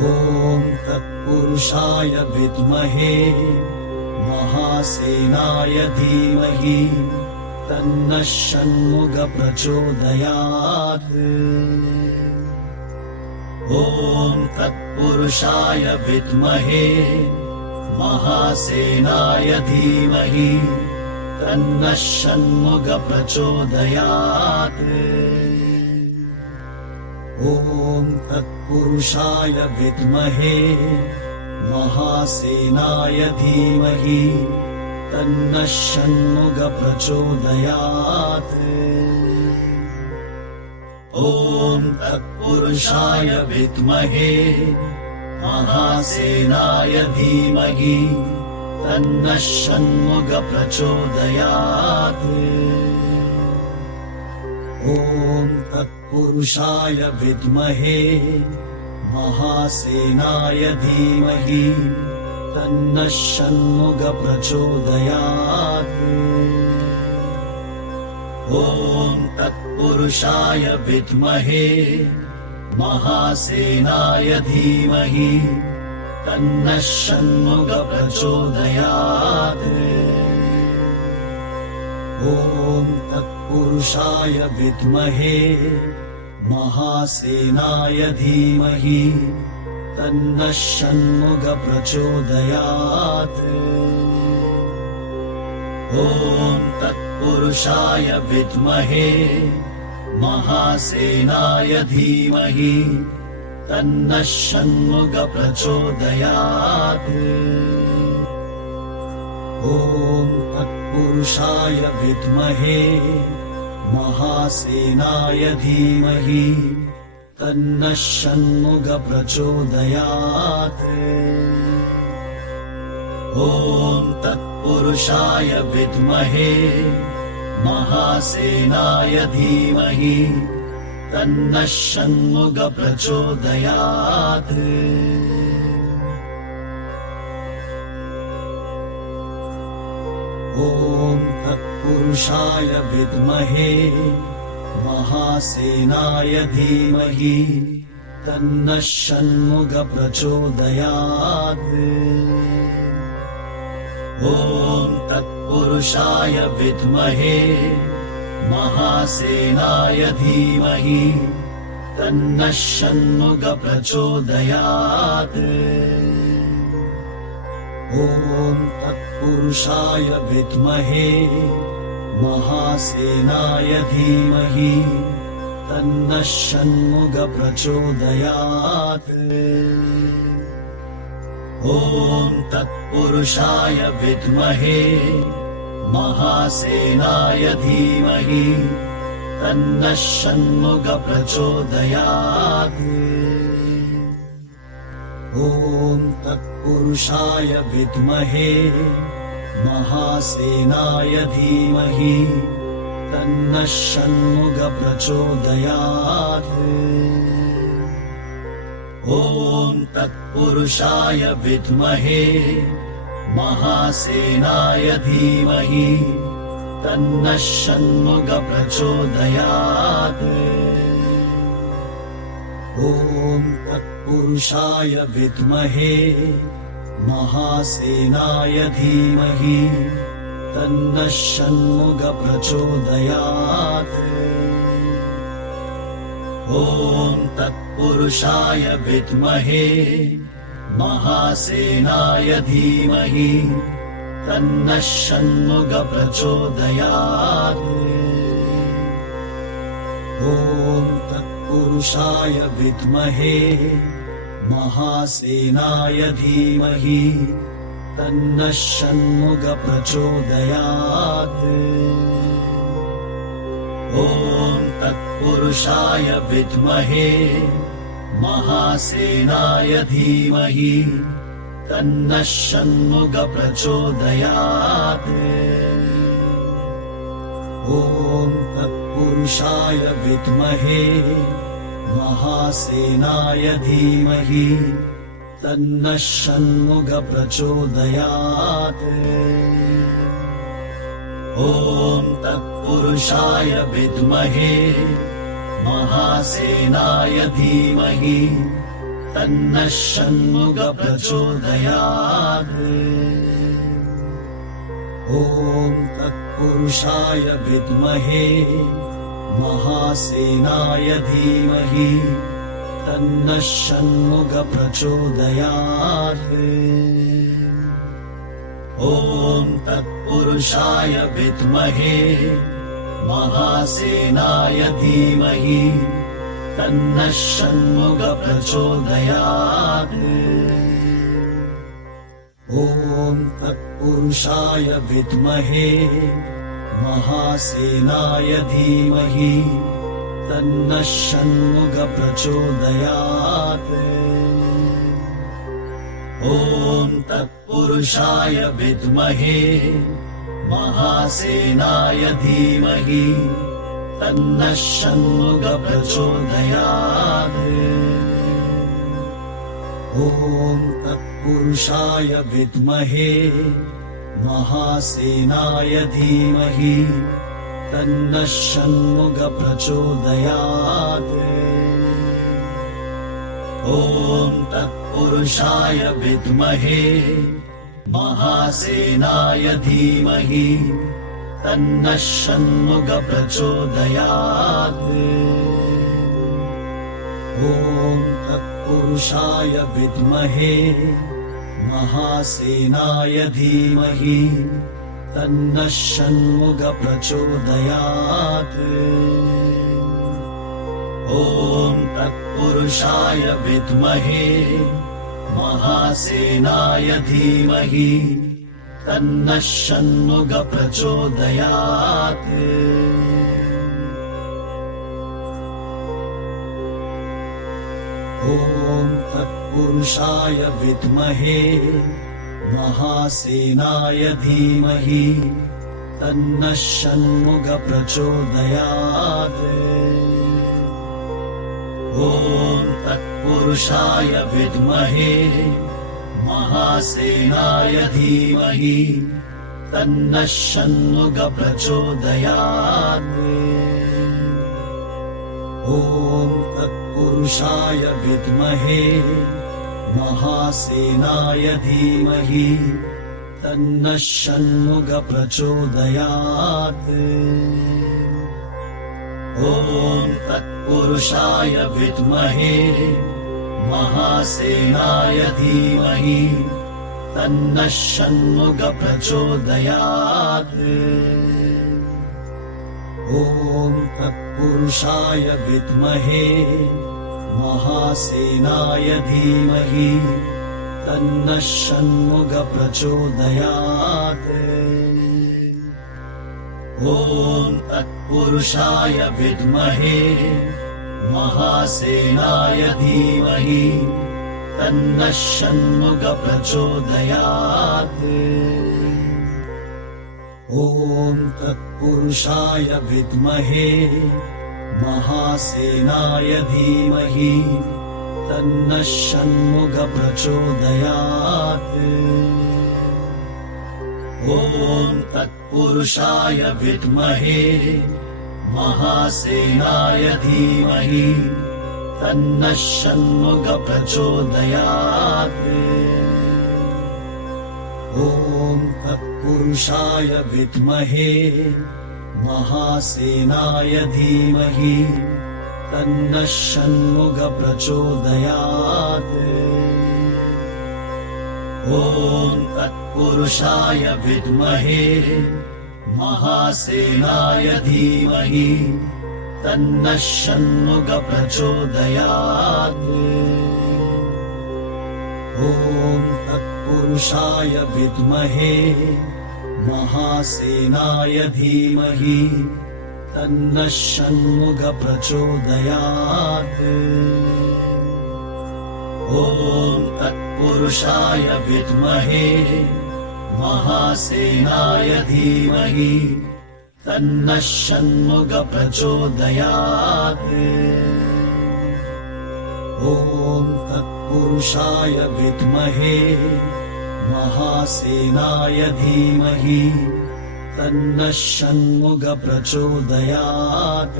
ॐ तत्पुरुषाय विद्महे महासेनाय धीमहि तन्नः षण्मुख प्रचोदयात्। ॐ तत्पुरुषाय विद्महे महासेनाय धीमहि तन्नः षण्मुख प्रचोदयात्। ॐ तत्पुरुषाय विद्महे महासेनाय धीमहि तन्नः षण्मुख प्रचोदयात्। ॐ तत्पुरुषाय विद्महे महासेनाय धीमहि तन्नः षण्मुख प्रचोदयात्। ॐ तत्पुरुषाय विद्महे महासेनाय धीमहि तन्नः षण्मुख प्रचोदयात्। ॐ तत्पुरुषाय विद्महे महासेनाय धीमहि तन्नः षण्मुख प्रचोदयात्। ॐ तत्पुरुषाय विद्महे महासेनाय धीमहि तन्नः षण्मुख प्रचोदयात्। ॐ तत्पुरुषाय विद्महे महासेनाय धीमहि तन्नः षण्मुख प्रचोदयात्। ॐ तत्पुरुषाय विद्महे महासेनाय धीमहि तन्नः षण्मुख प्रचोदयात्। ॐ तत्पुरुषाय विद्महे महासेनाय धीमहि तन्नः षण्मुख प्रचोदयात्। ॐ तत्पुरुषाय विद्महे महासेनाय धीमहि तन्नः षण्मुख प्रचोदयात्। ॐ तत्पुरुषाय विद्महे महासेनाय धीमहि तन्नः षण्मुख प्रचोदयात्। ॐ तत्पुरुषाय विद्महे महासेनाय धीमहि तन्नः षण्मुख प्रचोदयात्। ॐ तत्पुरुषाय विद्महे महासेनाय धीमहि तन्नः षण्मुख प्रचोदयात्। ॐ तत्पुरुषाय विद्महे महासेनाय धीमहि तन्नः षण्मुख प्रचोदयात्। ॐ तत्पुरुषाय विद्महे महासेनाय धीमहि तन्नः षण्मुख प्रचोदयात्। ॐ तत्पुरुषाय विद्महे महासेनाय धीमहि तन्नः षण्मुख प्रचोदयात्। ॐ तत्पुरुषाय विद्महे महासेनाय धीमहि तन्नः षण्मुख प्रचोदयात्। ॐ तत्पुरुषाय विद्महे महासेनाय धीमहि तन्नः षण्मुख प्रचोदयात्। ॐ तत्पुरुषाय विद्महे महासेनाय धीमहि तन्नः षण्मुख प्रचोदयात्। ॐ तत्पुरुषाय विद्महे महासेनाय धीमहि तन्नः षण्मुख प्रचोदयात्। ॐ तत्पुरुषाय विद्महे महासेनाय धीमहि तन्नः षण्मुख प्रचोदयात्। ॐ तत्पुरुषाय विद्महे महासेनाय धीमहि तन्नः षण्मुख प्रचोदयात्। ॐ तत्पुरुषाय विद्महे महासेनाय धीमहि तन्नः षण्मुख प्रचोदयात्। ॐ तत्पुरुषाय विद्महे महासेनाय धीमहि तन्नः षण्मुख प्रचोदयात्। ॐ तत्पुरुषाय विद्महे महासेनाय धीमहि तन्नः षण्मुख प्रचोदयात्। ॐ तत्पुरुषाय विद्महे महासेनाय धीमहि तन्नः षण्मुख प्रचोदयात्। ॐ तत्पुरुषाय विद्महे महासेनाय धीमहि तन्नः षण्मुख प्रचोदयात्। ॐ तत्पुरुषाय विद्महे महासेनाय धीमहि तन्नः षण्मुख प्रचोदयात्। ॐ तत्पुरुषाय विद्महे महासेनाय धीमहि तन्नः षण्मुख प्रचोदयात्। ॐ तत्पुरुषाय विद्महे महासेनाय धीमहि तन्नः षण्मुख प्रचोदयात्। ॐ तत्पुरुषाय विद्महे महासेनाय धीमहि तन्नः षण्मुख प्रचोदयात्। ॐ तत्पुरुषाय विद्महे महासेनाय धीमहि तन्नः षण्मुख प्रचोदयात्। ॐ तत्पुरुषाय विद्महे महासेनाय धीमहि तन्नः षण्मुख प्रचोदयात्। ॐ तत्पुरुषाय विद्महे महासेनाय धीमहि तन्नः षण्मुख प्रचोदयात्। ॐ तत्पुरुषाय विद्महे महासेनाय धीमहि तन्नः षण्मुख प्रचोदयात्। ॐ तत्पुरुषाय विद्महे महासेनाय धीमहि तन्नः षण्मुख प्रचोदयात्। ॐ तत्पुरुषाय विद्महे महासेनाय धीमहि तन्नः षण्मुख प्रचोदयात्। ॐ तत्पुरुषाय विद्महे महासेनाय धीमहि तन्नः षण्मुख प्रचोदयात्। ॐ तत्पुरुषाय विद्महे महासेनाय धीमहि तन्नः षण्मुख प्रचोदयात्। ॐ तत्पुरुषाय विद्महे महासेनाय धीमहि तन्नः षण्मुख प्रचोदयात्। ॐ तत्पुरुषाय विद्महे महासेनाय धीमहि तन्नः षण्मुख प्रचोदयात्। ॐ तत्पुरुषाय विद्महे महासेनाय धीमहि तन्नः षण्मुख प्रचोदयात्।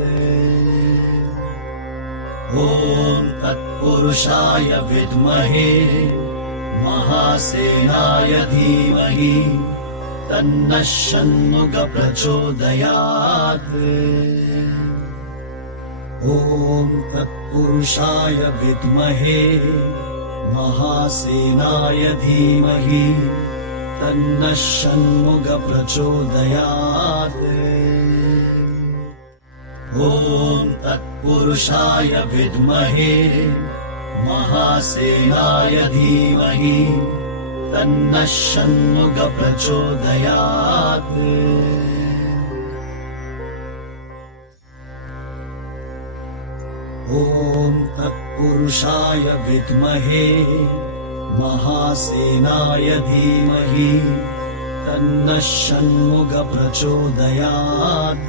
ॐ तत्पुरुषाय विद्महे महासेनाय धीमहि तन्नः षण्मुखः प्रचोदयात्। ॐ तत्पुरुषाय विद्महे महासेनाय धीमहि तन्नः षण्मुखः प्रचोदयात्। ॐ तत्पुरुषाय विद्महे महासेनाय धीमहि तन्नः षण्मुखः प्रचोदयात्। ॐ तत्पुरुषाय विद्महे महासेनाय धीमहि तन्नः षण्मुखः प्रचोदयात्।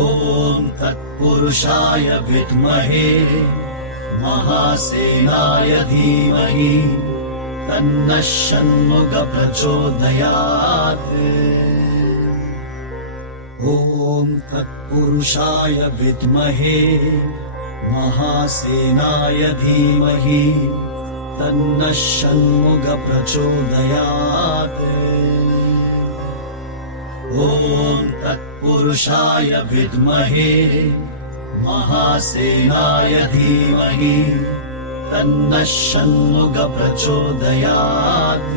ॐ तत्पुरुषाय विद्महे महासेनाय धीमहि तन्नः षण्मुखः प्रचोदयात्। ॐ तत्पुरुषाय विद्महे महासेनाय धीमहि तन्नः षण्मुखः प्रचोदयात्। ॐ तत्पुरुषाय विद्महे महासेनाय धीमहि तन्नः षण्मुखः प्रचोदयात्।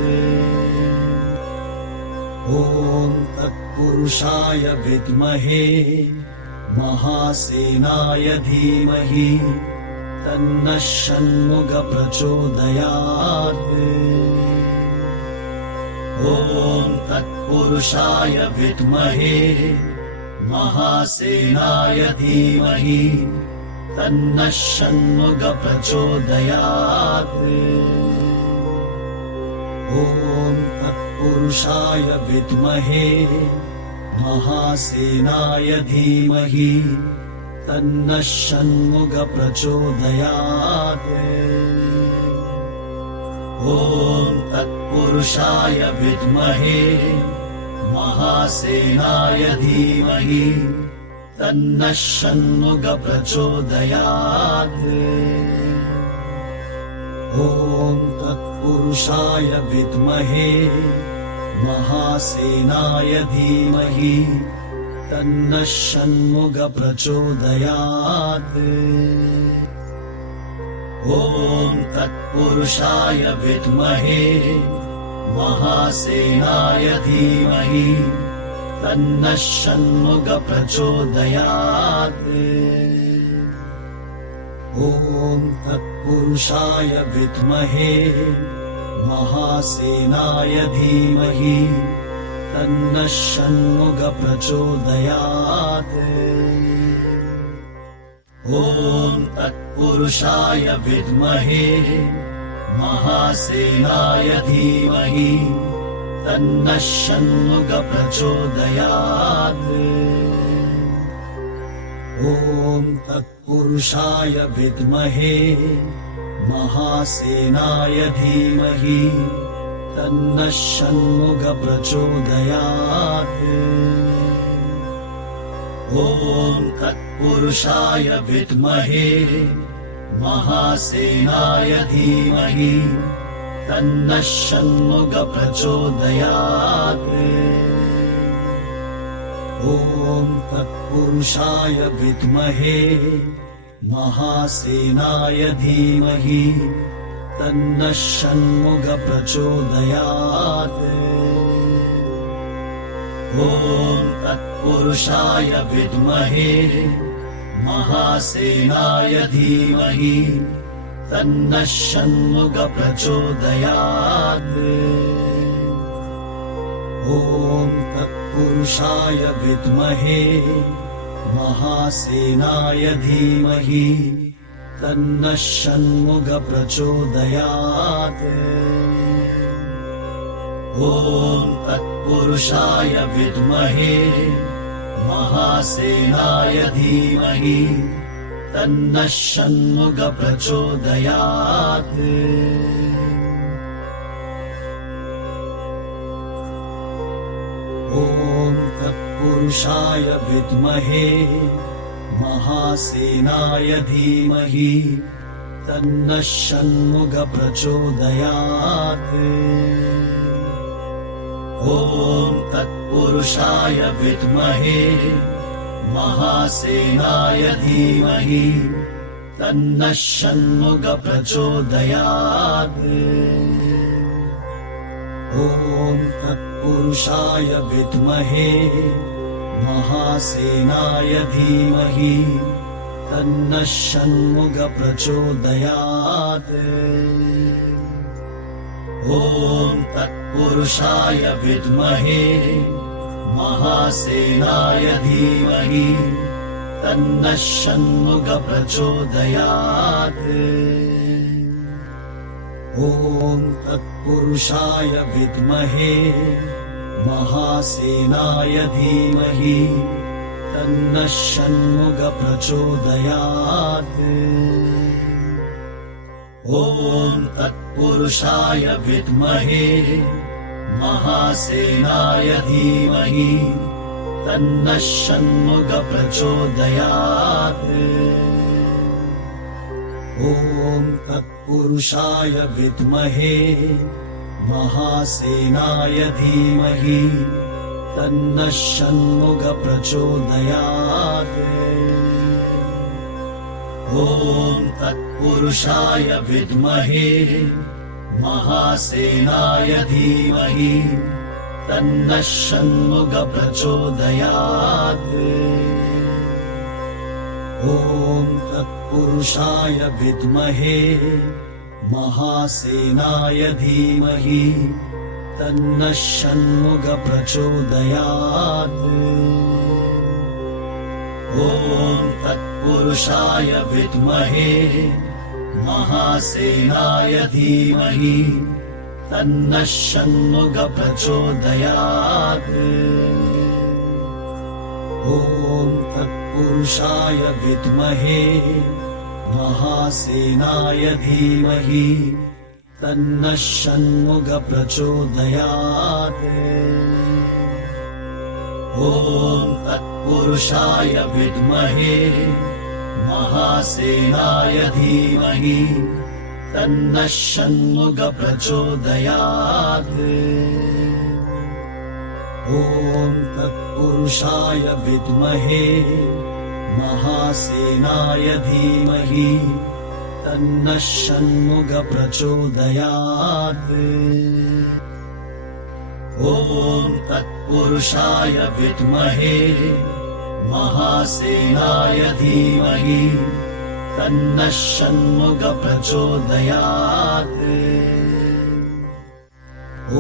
ॐ तत्पुरुषाय विद्महे महासेनाय धीमहि तन्नः षण्मुखः प्रचोदयात्। ॐ तत्पुरुषाय विद्महे महासेनाय धीमहि तन्नः षण्मुखः प्रचोदयात्। ॐ तत्पुरुषाय विद्महे महासेनाय धीमहि तन्नः षण्मुखः प्रचोदयात्। ॐ तत्पुरुषाय विद्महे महासेनाय धीमहि तन्नः षण्मुखः प्रचोदयात्। ॐ तत्पुरुषाय विद्महे महासेनाय धीमहि तन्नः षण्मुखः प्रचोदयात्। ॐ तत्पुरुषाय विद्महे महासेनाय धीमहि तन्नः षण्मुखः प्रचोदयात्। ॐ तत्पुरुषाय विद्महे महासेनाय धीमहि तन्नः षण्मुखः प्रचोदयात्। ॐ तत्पुरुषाय विद्महे महासेनाय धीमहि तन्नः षण्मुखः प्रचोदयात्। ॐ तत्पुरुषाय विद्महे महासेनाय धीमहि तन्नः षण्मुखः प्रचोदयात्। ॐ तत्पुरुषाय विद्महे महासेनाय धीमहि तन्नः षण्मुखः प्रचोदयात्। ॐ तत्पुरुषाय विद्महे महासेनाय धीमहि तन्नः षण्मुखः प्रचोदयात्। ॐ तत्पुरुषाय विद्महे महासेनाय धीमहि तन्नः षण्मुखः प्रचोदयात्। ॐ तत्पुरुषाय विद्महे महासेनाय धीमहि तन्नः षण्मुखः प्रचोदयात्। ॐ तत्पुरुषाय विद्महे महासेनाय धीमहि तन्नः षण्मुखः प्रचोदयात्। ॐ तत्पुरुषाय विद्महे महासेनाय धीमहि तन्नः षण्मुख प्रचोदयात्। ॐ तत्पुरुषाय विद्महे महासेनाय धीमहि तन्नः षण्मुख प्रचोदयात्। ॐ तत्पुरुषाय विद्महे महासेनाय धीमहि तन्नः षण्मुख प्रचोदयात्। ॐ तत्पुरुषाय विद्महे महासेनाय धीमहि तन्नः षण्मुख प्रचोदयात्। ॐ तत्पुरुषाय विद्महे महासेनाय धीमहि तन्नः षण्मुख प्रचोदयात्। ॐ तत्पुरुषाय विद्महे महासेनाय धीमहि तन्नः षण्मुख प्रचोदयात्। ॐ तत्पुरुषाय विद्महे महासेनाय धीमहि तन्नः षण्मुख प्रचोदयात्। ॐ तत्पुरुषाय विद्महे महासेनाय धीमहि तन्नः षण्मुख प्रचोदयात्। ॐ तत्पुरुषाय विद्महे महासेनाय धीमहि तन्नः षण्मुख प्रचोदयात्। ॐ तत्पुरुषाय विद्महे महासेनाय धीमहि तन्नः षण्मुख प्रचोदयात्। ॐ तत्पुरुषाय विद्महे महासेनाय धीमहि तन्नः षण्मुख प्रचोदयात्। ॐ तत्पुरुषाय विद्महे महासेनाय धीमहि तन्नः षण्मुख प्रचोदयात्। ॐ तत्पुरुषाय विद्महे महासेनाय धीमहि तन्नः षण्मुख प्रचोदयात्। ॐ तत्पुरुषाय विद्महे महासेनाय धीमहि तन्नः षण्मुख प्रचोदयात्।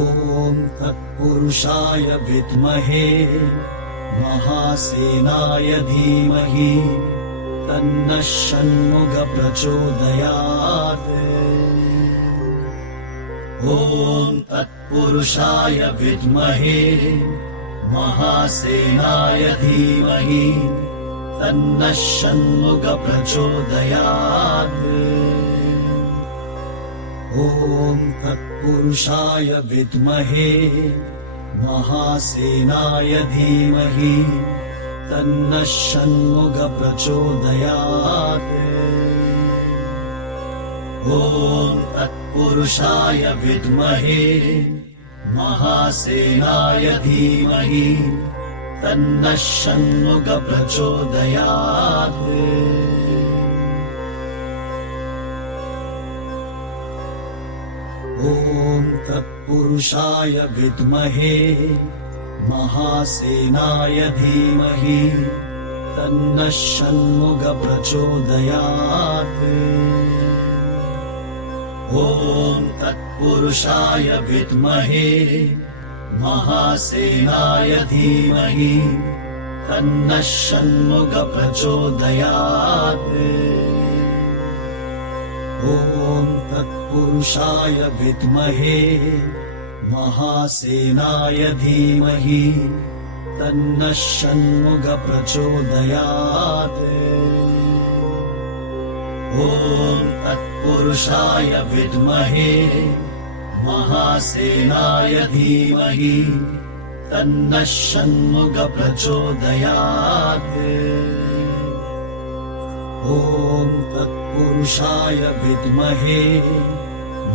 ॐ तत्पुरुषाय विद्महे महासेनाय धीमहि तन्नः षण्मुख प्रचोदयात्। ॐ तत्पुरुषाय विद्महे महासेनाय धीमहि तन्नः षण्मुख प्रचोदयात्। ॐ तत्पुरुषाय विद्महे महासेनाय धीमहि तन्नः षण्मुख प्रचोदयात्। ॐ तत्पुरुषाय विद्महे महासेनाय धीमहि तन्नः षण्मुख प्रचोदयात्। ॐ तत्पुरुषाय विद्महे महासेनाय धीमहि तन्नः षण्मुख प्रचोदयात्। ॐ तत्पुरुषाय विद्महे महासेनाय धीमहि तन्नः षण्मुख प्रचोदयात्। ॐ तत्पुरुषाय विद्महे महासेनाय धीमहि तन्नः षण्मुख प्रचोदयात्। ॐ तत्पुरुषाय विद्महे महासेनाय धीमहि तन्नः षण्मुख प्रचोदयात्। ॐ तत्पुरुषाय विद्महे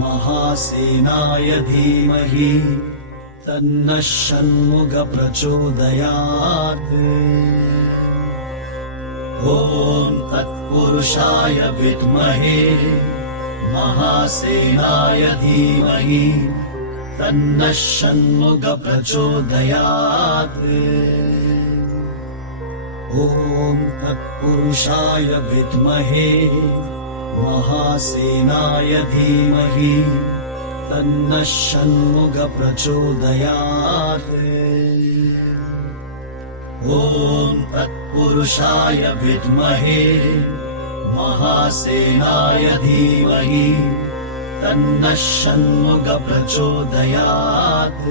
महासेनाय धीमहि तन्नः षण्मुख प्रचोदयात्। ॐ तत्पुरुषाय विद्महे महासेनाय धीमहि तन्नः षण्मुख प्रचोदयात्। ॐ तत्पुरुषाय विद्महे महासेनाय धीमहि तन्नः षण्मुख प्रचोदयात्। ॐ तत्पुरुषाय विद्महे महासेनाय धीमहि तन्नः षण्मुख प्रचोदयात्।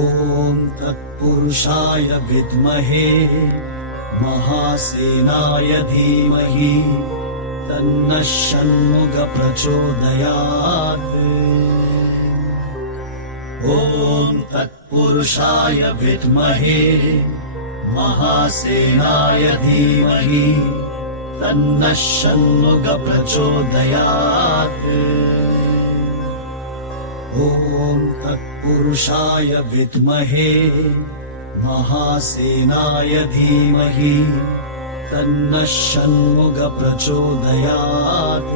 ॐ तत्पुरुषाय विद्महे महासेनाय धीमहि तन्नः षण्मुख प्रचोदयात्। ॐ तत्पुरुषाय विद्महे महासेनाय धीमहि तन्नः षण्मुख प्रचोदयात्। ॐ तत्पुरुषाय विद्महे महासेनाय धीमहि तन्नः षण्मुख प्रचोदयात्।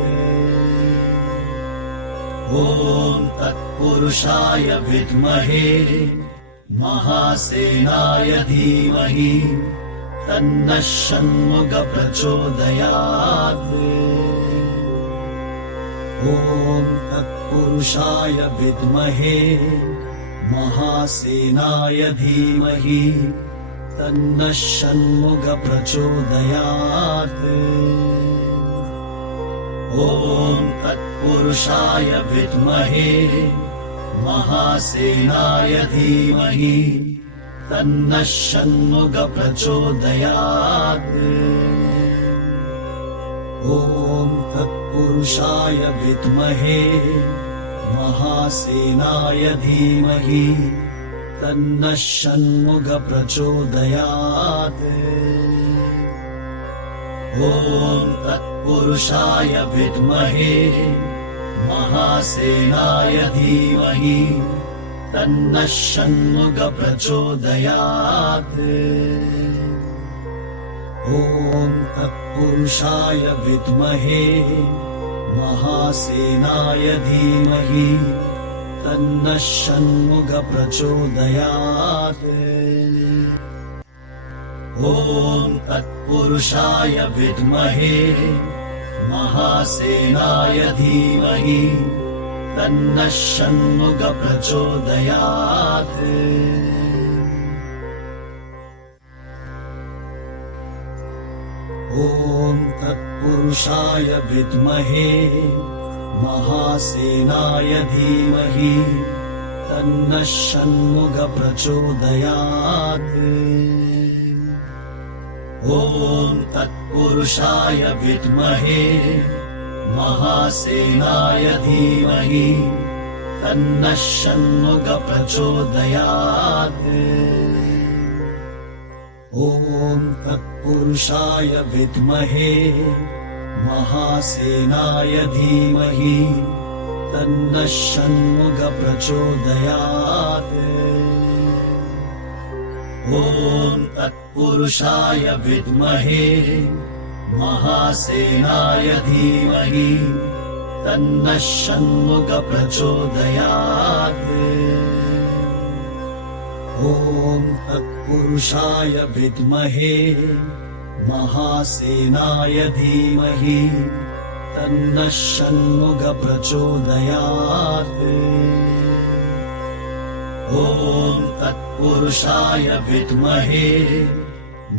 ॐ तत्पुरुषाय विद्महे महासेनाय धीमहि तन्नः षण्मुख प्रचोदयात्। ॐ तत्पुरुषाय विद्महे महासेनाय धीमहि तन्नः षण्मुख प्रचोदयात्। ॐ तत्पुरुषाय विद्महे महासेनाय धीमहि तन्नः षण्मुख प्रचोदयात्। ॐ तत्पुरुषाय विद्महे महासेनाय धीमहि तन्नः षण्मुख प्रचोदयात्। ॐ तत्पुरुषाय विद्महे महासेनाय धीमहि तन्नः षण्मुख प्रचोदयात्। ॐ तत्पुरुषाय विद्महे महासेनाय धीमहि तन्नः षण्मुख प्रचोदयात्। ॐ तत्पुरुषाय विद्महे महासेनाय धीमहि तन्नः षण्मुख प्रचोदयात्। ॐ तत्पुरुषाय विद्महे महासेनाय धीमहि तन्नः षण्मुख प्रचोदयात्। ॐ तत्पुरुषाय विद्महे महासेनाय धीमहि तन्नः षण्मुख प्रचोदयात्। ॐ तत्पुरुषाय विद्महे महासेनाय धीमहि तन्नः षण्मुख प्रचोदयात्। ॐ तत्पुरुषाय विद्महे महासेनाय धीमहि तन्नः षण्मुख प्रचोदयात्। ॐ तत्पुरुषाय विद्महे महासेनाय धीमहि तन्नः षण्मुख प्रचोदयात्। ॐ तत्पुरुषाय विद्महे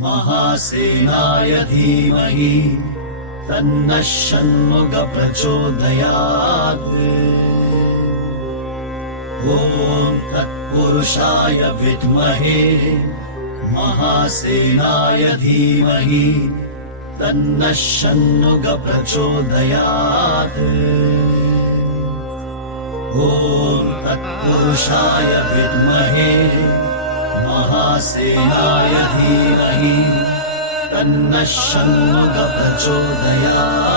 महासेनाय धीमहि तन्नः षण्मुख प्रचोदयात्। ॐ तत्पुरुषाय विद्महे महासेनाय धीमहि तन्नः षण्मुख प्रचोदयात्। ॐ तत्पुरुषाय विद्महे महासेनाय धीमहि तन्नः षण्मुख प्रचोदयात्